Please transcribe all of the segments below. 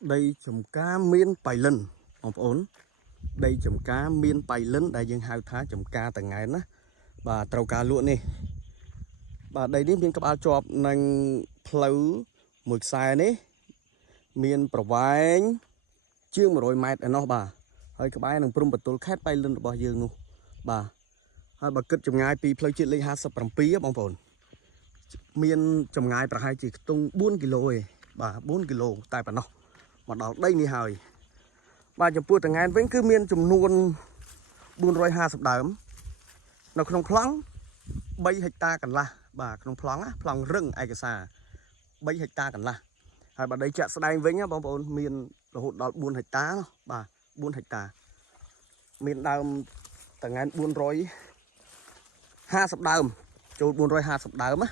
đây trồng cá miên bài linh ông ổn đây trồng cá miên bài linh đại dương hai tháng trồng cá từng ngày đó bà trâu cá luôn nè bà đây đi miên các bạn chọp nâng phơi mực xài nè miên bờ vai chưa một rồi mát ở nó bà hơi các bạn nâng prum bật khát bay lên bao dương luôn bà hai bà cất trồng ngay pi phơi chuyện lấy 50 bông phồn miên trồng ngay bà hai chỉ tung 4 kg bà 4 kg tại bà nó mà đó đây nè hơi bà chụp từng ngày vẫn cứ miên chùm nuôn buôn rồi 20 đám nó không phẳng 3 hecta cần la bà không phẳng á phẳng rừng ai cái xa 3 hecta cần la hai bà đây chợ đây với nhá bông bồn miên là hụt đó 4 hecta bà 4 hecta miên đào từng ngày buôn rồi 20 đám chỗ buôn rồi 20 đám á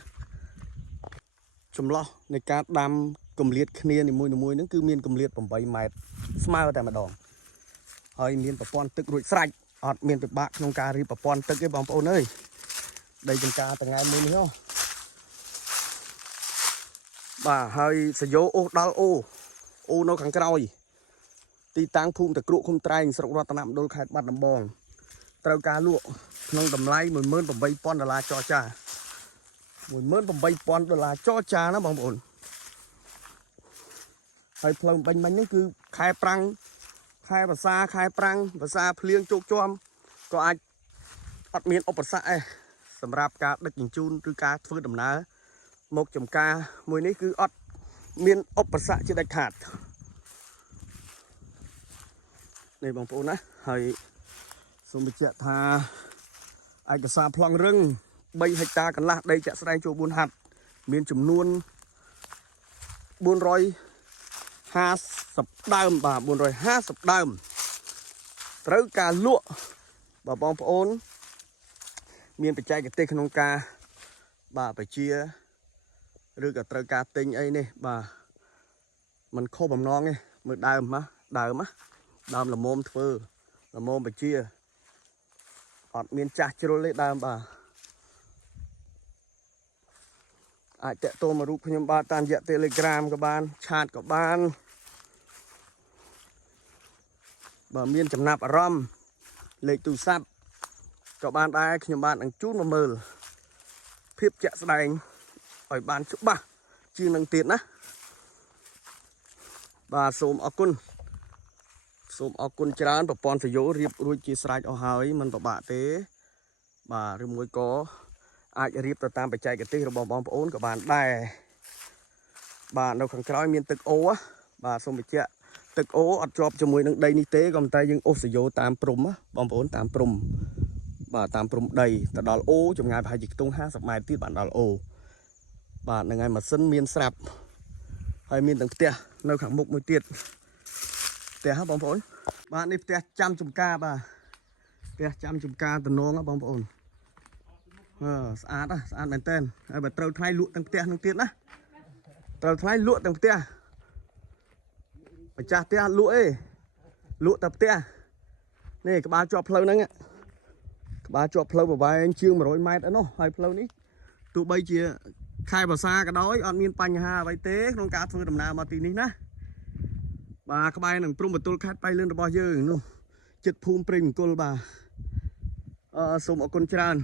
chùm loในการดำกลมเลียดគ្នានីមួយៗហ្នឹងគឺមានកលំៀត8ម៉ែត្រស្មើតែម្ដងហើយមានប្រព័ន្ធទឹករួចស្រេចអត់មានពិបាកក្នុងការរៀបប្រព័ន្ធទឹកទេបងប្អូនអើយដីចំការថ្ងៃមួយនេះបាទហើយសយោអូសដល់អូនៅខាងក្រោយទីតាំងភូមិតក្រុកឃុំត្រែងស្រុករតនមណ្ឌលខេត្តបាត់ដំបងត្រូវការលក់ក្នុងតម្លៃ $18,000 ចរចា $18,000 ចរចាណាបងប្អូនហើយផ្លូវបាញ់ហ្នឹងគឺខែប្រាំងខែភាសាខែប្រាំងភាសាភ្លៀងជោគជាំក៏អាចអត់មានឧបសគ្គទេសម្រាប់ការដឹកជញ្ជូនឬការធ្វើដំណើរមកចំការមួយនេះគឺអត់មានឧបសគ្គជាដាច់ខាតនេះបងប្អូនណាហើយសូមបញ្ជាក់ថាឯកសារប្លង់រឹង 3 ហិកតាកន្លះដីចាក់ស្ដែងចូល4ហាត់មានចំនួន 450 ដើមបាទ450 ដើមត្រូវការលក់បងប្អូនមានបច្ចេកទេសក្នុងការបាទបជាឬក៏ត្រូវការទិញអីនេះបាទมันខុសបំណងទេមើលដើមល្មមធ្វើល្មមបជាអត់មានចាស់ជ្រុលទេដើមបាទអាចតាក់ទងមករូបខ្ញុំបាទតាមរយៈ Telegram ក៏បានឆាតក៏បានបើមានចំណាប់អារម្មណ៍លេខទូរស័ព្ទក៏បានដែរខ្ញុំបាននឹងជូនមកមើលភាពជាក់ស្ដែងឲ្យបានច្បាស់ជាងនឹងទៀតណាបាទសូមអរគុណច្រើនប្រព័ន្ធសយោរៀបរួចជាស្រេចអស់ហើយមិនពិបាកទេបាទឬមួយក៏អាចរៀបទៅតាមបច្ចេកទេសរបស់បងប្អូនក៏បានដែរបាទនៅខាងក្រោយមានទឹកអូបាទសូមបញ្ជាក់ទឹកអូអត់ជាប់ជាមួយនឹងដីនេះទេក៏តែយើងអូសសយោតាមព្រំបងប្អូនតាមព្រំបាទតាមព្រំដីទៅដល់អូចម្ងាយប្រហែលជាខ្ទង់50 ម៉ែត្រទៀតបានដល់អូបាទហ្នឹងហើយម៉ាស៊ីនមានស្រាប់ហើយមានទាំងផ្ទះនៅខាងមុខមួយទៀតផ្ទះបងប្អូនបាទនេះផ្ទះចាំចំការបាទផ្ទះចាំចំការតំណងបងប្អូនស្អាតមែនតើហើយបើត្រូវថ្លៃលក់ទាំងផ្ទះនឹងទៀតណាត្រូវថ្លៃលក់ទាំងផ្ទះម្ចាស់ផ្ទះលក់អេលក់តែផ្ទះនេះក្បាលជាប់ផ្លូវហ្នឹងក្បាលជាប់ផ្លូវប្រវែងជាង100 ម៉ែត្រឯណោះហើយផ្លូវនេះទោះបីជាខែភាសាក៏ដោយអត់មានបញ្ហាអ្វីទេក្នុងការធ្វើដំណើរមកទីនេះណាបាទក្បែរនឹងព្រំបន្ទល់ខេត្តបៃលិនរបស់យើងនោះចិត្តភូមិព្រៃមង្គលបាទសូមអរគុណច្រើន